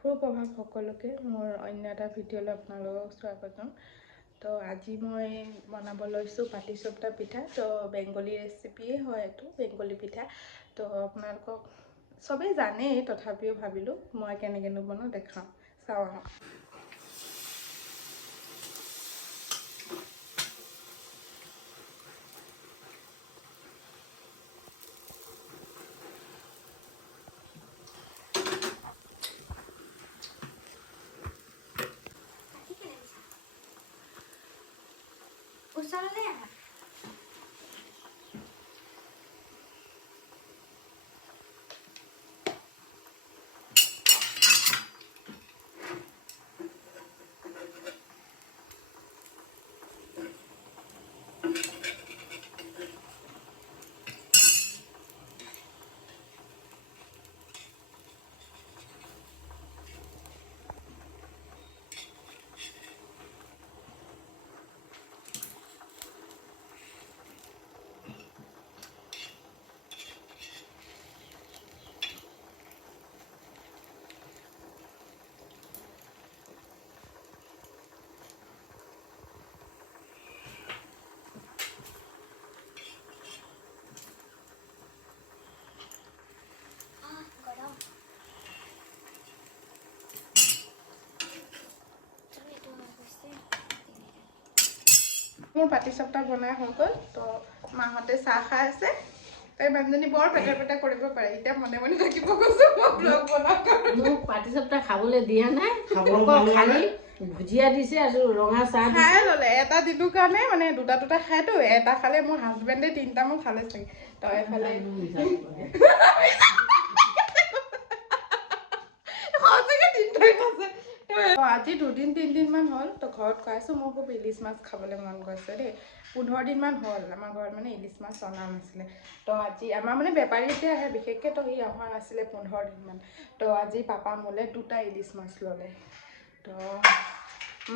সুপ্ৰভাত সকলোকে মোৰ অন্য এটা ভিডিঅ'লৈ আপোনালোকক স্বাগতম। তো আজি মই বনাব লৈছোঁ পাটিচপ্তা পিঠা। তো বেংগলী ৰেচিপিয়ে হয়, এইটো বেংগলী পিঠা। তো আপোনালোকক চবেই জানেই, তথাপিও ভাবিলোঁ মই কেনেকৈনো বনাওঁ দেখাওঁ, চাওঁ আহক। মোৰ পাটিচপ্তা বনাই হৈ গ'ল। তো মাহঁতে চাহ খাই আছে। তাই মানুহজনী বৰ পেটা কৰিব পাৰে, এতিয়া মনে মনে থাকিব কৈছোঁ মই ব্লগ বনাওঁ। মোক পাটিচপ্তা খাবলৈ দিয়া নাই, খালি ভুজিয়া দিছে আৰু ৰঙা চাহ খাই ল'লে। এটা দিনৰ কাৰণে মানে দুটা খায়তো, এটা খালে মোৰ হাজবেণ্ডে 3টামান খালে চাগে। তো এফালে আজি 2-3 দিন হ'ল। তো ঘৰত খুৱাইছোঁ। মোৰ খুব ইলিচ মাছ খাবলৈ মন গৈছে দেই। 15 দিনমান হ'ল আমাৰ ঘৰত মানে ইলিচ মাছ অনা নাছিলে। তো আজি আমাৰ মানে বেপাৰী এতিয়া আহে বিশেষকৈ, তো সি অহা নাছিলে 15 দিনমান। তো আজি পাপা মোলে 2টা ইলিচ মাছ ল'লে। তো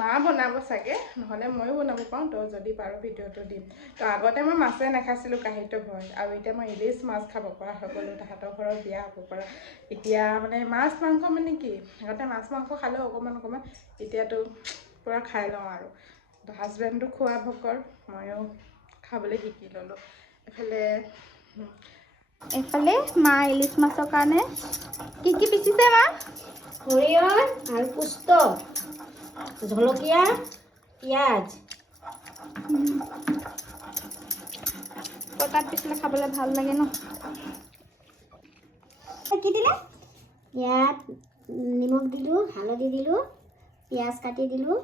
মা বনাব চাগে, নহ'লে ময়ো বনাব পাৰোঁ। তো যদি পাৰোঁ ভিডিঅ'টো দিম। তো আগতে মই মাছে নাখাইছিলোঁ কাঁহীটো ভয়, আৰু এতিয়া মই ইলিচ মাছ খাব পৰা হৈ গ'লোঁ। তাহাঁতৰ ঘৰত বিয়া হ'ব পৰা এতিয়া মানে মাছ মাংস মানে কি, আগতে মাছ মাংস খালেও অকণমান, এতিয়াতো পূৰা খাই লওঁ আৰু। তো হাজবেণ্ডো খোৱা ভকৰ, ময়ো খাবলৈ শিকি ল'লোঁ। এইফালে মা ইলিচ মাছৰ কাৰণে কি পিচিছে মা? সৰিয়হ আৰু পুষ্ট, জলকীয়া, পিঁয়াজ। পটাত পিচিলে খাবলৈ ভাল লাগে ন। কি দিলে? ইয়াত নিমখ দিলোঁ, হালধি দিলোঁ, পিঁয়াজ কাটি দিলোঁ।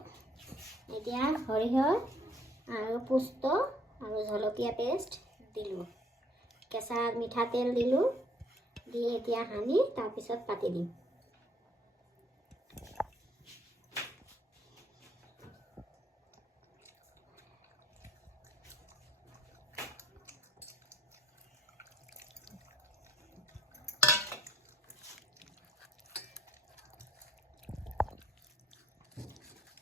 এতিয়া সৰিয়হ আৰু পুষ্ট আৰু জলকীয়া পেষ্ট দিলোঁ, কেঁচা মিঠাতেল দিলোঁ। দি এতিয়া সানি তাৰপিছত পাতি দিম।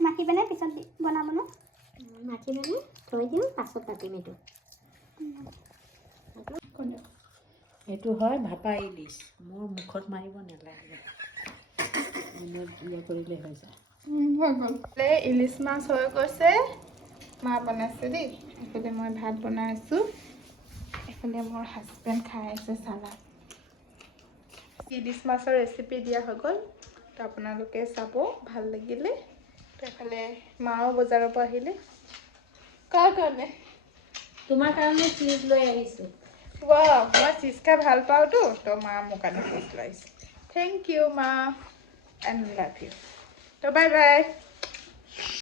মাখি পেনে পিছত বনাব ন? মাখি মানে থৈ দিওঁ, পাছত পাতিম। এইটো হয় ভাপা ইলিচ। মোৰ মুখত মাৰিব নালাগে, কৰিলে হৈ যায়। হৈ গ'ল। ইলিচ মাছ হৈ গৈছে, মা বনাইছে দেই। এইফালে মই ভাত বনাই আছোঁ, এইফালে মোৰ হাজবেণ্ড খাই আছে চালাড। ইলিচ মাছৰ ৰেচিপি দিয়া হৈ গ'ল। তো আপোনালোকে চাব, ভাল লাগিলে। তো এইফালে মাও বজাৰৰ পৰা আহিলে। কাৰ কাৰণে? তোমাৰ কাৰণে চিজ লৈ আহিছোঁ। মই চিজ খাই ভাল পাওঁতো, তো মা মোৰ কাৰণে চিজ লৈ আহিছে। থেংক ইউ মা, এণ্ড লাভ ইউ। তো বাই বাই।